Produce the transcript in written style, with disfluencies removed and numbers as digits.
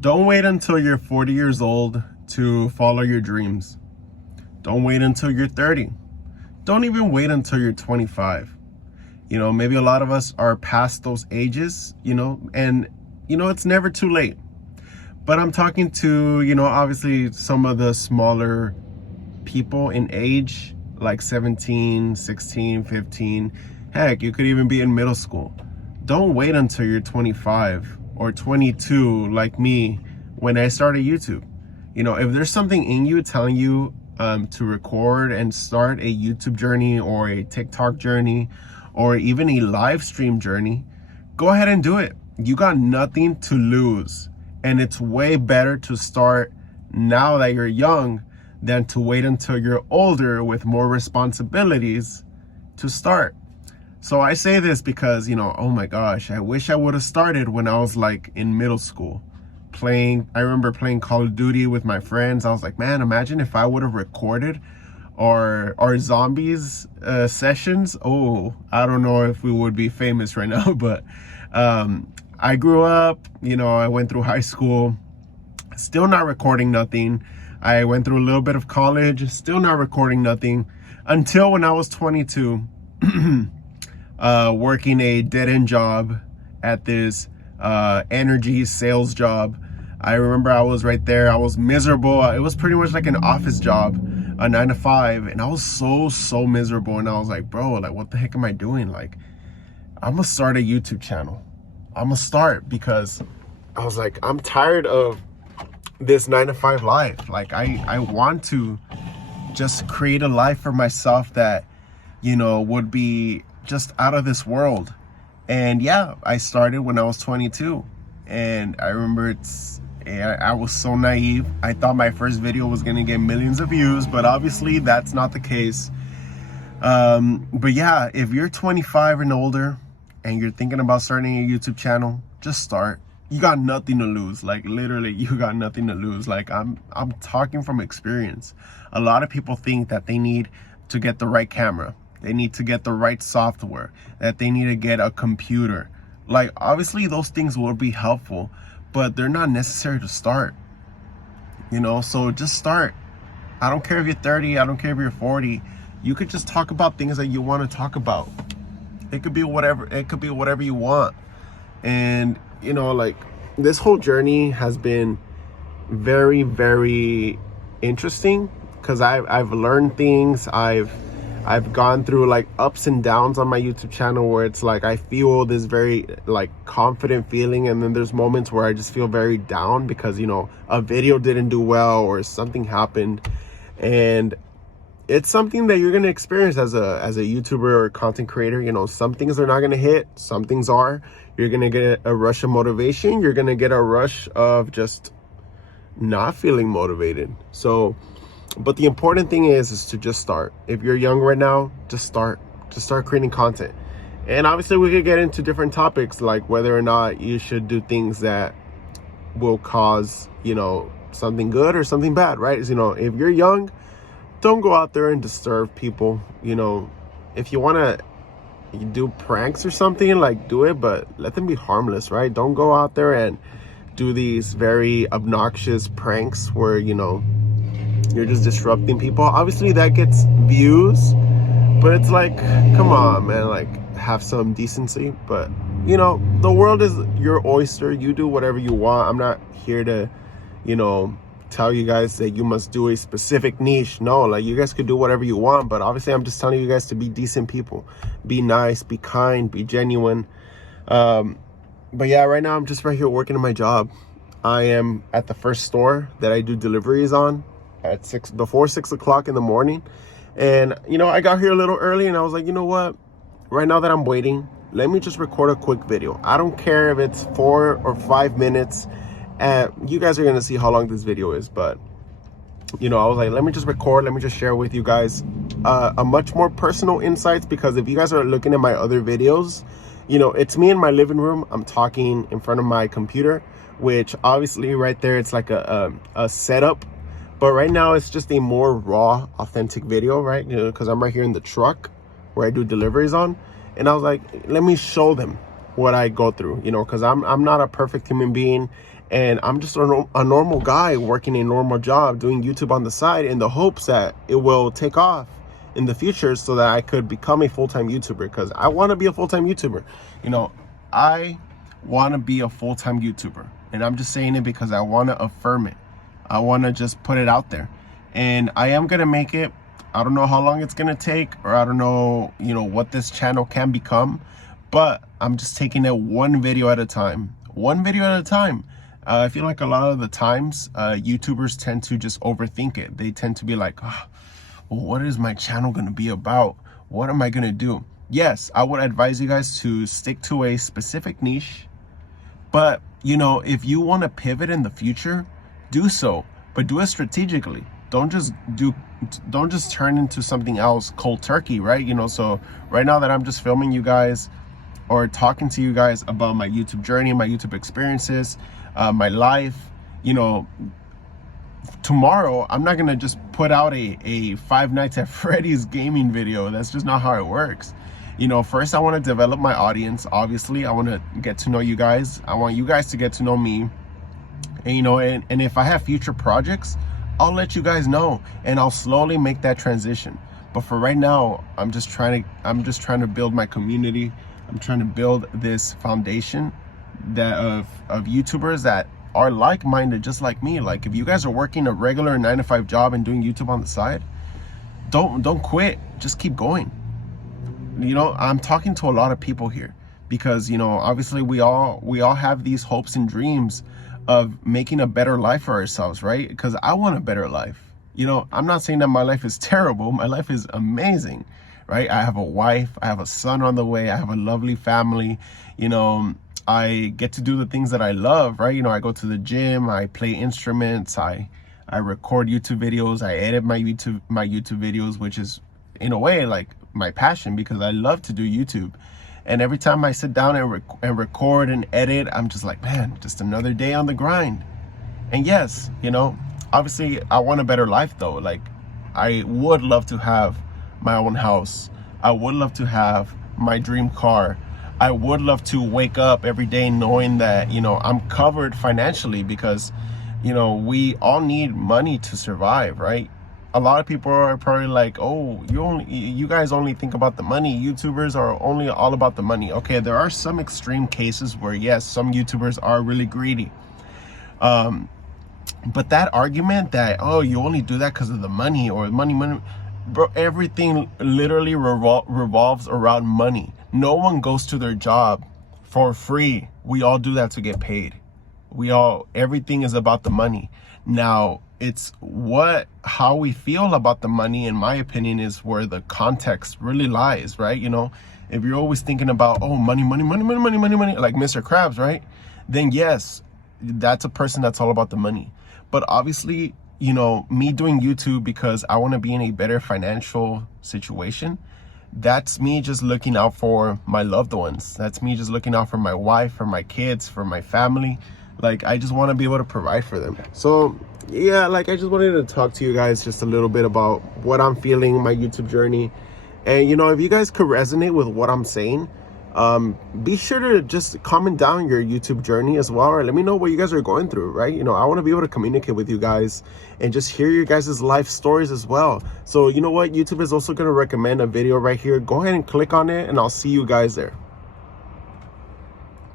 Don't wait until you're 40 years old to follow your dreams. Don't wait until you're 30. Don't even wait until you're 25. Maybe a lot of us are past those ages, and it's never too late. But I'm talking to, obviously some of the smaller people in age, like 17, 16, 15. Heck, you could even be in middle school. Don't wait until you're 25 or 22 like me when I started YouTube. If there's something in you telling you to record and start a YouTube journey or a TikTok journey or even a live stream journey, go ahead and do it. You got nothing to lose. And it's way better to start now that you're young than to wait until you're older with more responsibilities to start. So I say this because, oh my gosh, I wish I would have started when I was like in middle school. I remember playing Call of Duty with my friends. I was like, man, imagine if I would have recorded our zombies sessions. Oh, I don't know if we would be famous right now, but I grew up, I went through high school, still not recording nothing. I went through a little bit of college, still not recording nothing until when I was 22, working a dead-end job at this energy sales job. I remember I was right there. I was miserable. It was pretty much like an office job, a 9 to 5. And I was so miserable. And I was like, bro, like, what the heck am I doing? Like, I'm going to start a YouTube channel. I'm going to start because I was like, I'm tired of this 9 to 5 life. Like, I want to just create a life for myself that, would be just out of this world. And yeah, I started when I was 22. And I remember I was so naive. I thought my first video was going to get millions of views, but obviously that's not the case. But yeah, if you're 25 and older and you're thinking about starting a YouTube channel, just start. You got nothing to lose. Like, literally, you got nothing to lose. Like, I'm talking from experience. A lot of people think that they need to get the right camera. They need to get the right software, that they need to get a computer. Like, obviously those things will be helpful, but they're not necessary to start. So just start. I don't care if you're 30, I don't care if you're 40. You could just talk about things that you want to talk about. It could be whatever you want. And like, this whole journey has been very, very interesting because I've learned things. I've gone through like ups and downs on my YouTube channel where it's like I feel this very like confident feeling, and then there's moments where I just feel very down because a video didn't do well or something happened. And it's something that you're going to experience as a YouTuber or content creator. Some things are not going to hit, some things are. You're going to get a rush of motivation, you're going to get a rush of just not feeling motivated. But the important thing is to just start. If you're young right now, just start creating content. And obviously we could get into different topics, like whether or not you should do things that will cause, something good or something bad, right? If you're young, don't go out there and disturb people. If you want to do pranks or something, like, do it, but let them be harmless, right? Don't go out there and do these very obnoxious pranks where, you're just disrupting people. Obviously that gets views, but it's like, come on, man, like, have some decency. But the world is your oyster. You do whatever you want. I'm not here to tell you guys that you must do a specific niche. No, like, you guys could do whatever you want, but obviously I'm just telling you guys to be decent people, be nice, be kind, be genuine. But yeah, right now I'm just right here working in my job. I am at the first store that I do deliveries on before 6 o'clock in the morning. And I got here a little early, and I was like, you know what, right now that I'm waiting, let me just record a quick video. I don't care if it's 4 or 5 minutes. You guys are gonna see how long this video is, but I was like, let me just record, let me just share with you guys a much more personal insights. Because if you guys are looking at my other videos, it's me in my living room. I'm talking in front of my computer, which obviously right there, it's like a setup. But right now it's just a more raw, authentic video, right? Because I'm right here in the truck where I do deliveries on. And I was like, let me show them what I go through, because I'm not a perfect human being. And I'm just a normal guy working a normal job, doing YouTube on the side in the hopes that it will take off in the future so that I could become a full-time YouTuber, because I want to be a full-time YouTuber. You know, I want to be a full-time YouTuber, and I'm just saying it because I want to affirm it. I want to just put it out there, and I am going to make it. I don't know how long it's going to take, or I don't know, you know, what this channel can become, but I'm just taking it one video at a time. One video at a time. I feel like a lot of the times YouTubers tend to just overthink it. They tend to be like, oh, well, what is my channel going to be about? What am I going to do? Yes, I would advise you guys to stick to a specific niche. But, you know, if you want to pivot in the future, do so. But do it strategically. Don't just turn into something else cold turkey, right? You know, so right now that I'm just filming you guys or talking to you guys about my YouTube journey, my YouTube experiences, my life, you know, tomorrow I'm not gonna just put out a Five Nights at Freddy's gaming video. That's just not how it works. You know, first I want to develop my audience. Obviously, I want to get to know you guys. I want you guys to get to know me. And you know, and if I have future projects, I'll let you guys know, and I'll slowly make that transition. But for right now, I'm just trying to build my community. I'm trying to build this foundation that of YouTubers that are like-minded, just like me. Like, if you guys are working a regular 9-to-5 job and doing YouTube on the side, don't quit. Just keep going. You know, I'm talking to a lot of people here because, you know, obviously we all have these hopes and dreams of making a better life for ourselves, right? Because I want a better life. You know, I'm not saying that my life is terrible. My life is amazing, right? I have a wife, I have a son on the way, I have a lovely family. You know, I get to do the things that I love, right? You know, I go to the gym, I play instruments, I record YouTube videos, I edit my YouTube videos, which is in a way like my passion, because I love to do YouTube. And every time I sit down and record and edit, I'm just like, man, just another day on the grind. And yes, you know, obviously I want a better life though. Like, I would love to have my own house. I would love to have my dream car. I would love to wake up every day knowing that, you know, I'm covered financially, because, you know, we all need money to survive, right? A lot of people are probably like, oh, you guys only think about the money. YouTubers are only all about the money. Okay, there are some extreme cases where, yes, some YouTubers are really greedy. But that argument that, oh, you only do that because of the money, or money, bro, everything literally revolves around money. No one goes to their job for free. We all do that to get paid. Everything is about the money. Now, it's how we feel about the money, in my opinion, is where the context really lies, right? You know, if you're always thinking about, oh, money, like Mr. Krabs, right? Then yes, that's a person that's all about the money. But obviously, you know, me doing YouTube because I want to be in a better financial situation, that's me just looking out for my loved ones. That's me just looking out for my wife, for my kids, for my family. Like, I just want to be able to provide for them. So yeah, like, I just wanted to talk to you guys just a little bit about what I'm feeling, my YouTube journey. And, you know, if you guys could resonate with what I'm saying, be sure to just comment down your YouTube journey as well, or let me know what you guys are going through, right? You know, I want to be able to communicate with you guys and just hear your guys' life stories as well. So, you know what? YouTube is also going to recommend a video right here. Go ahead and click on it, and I'll see you guys there.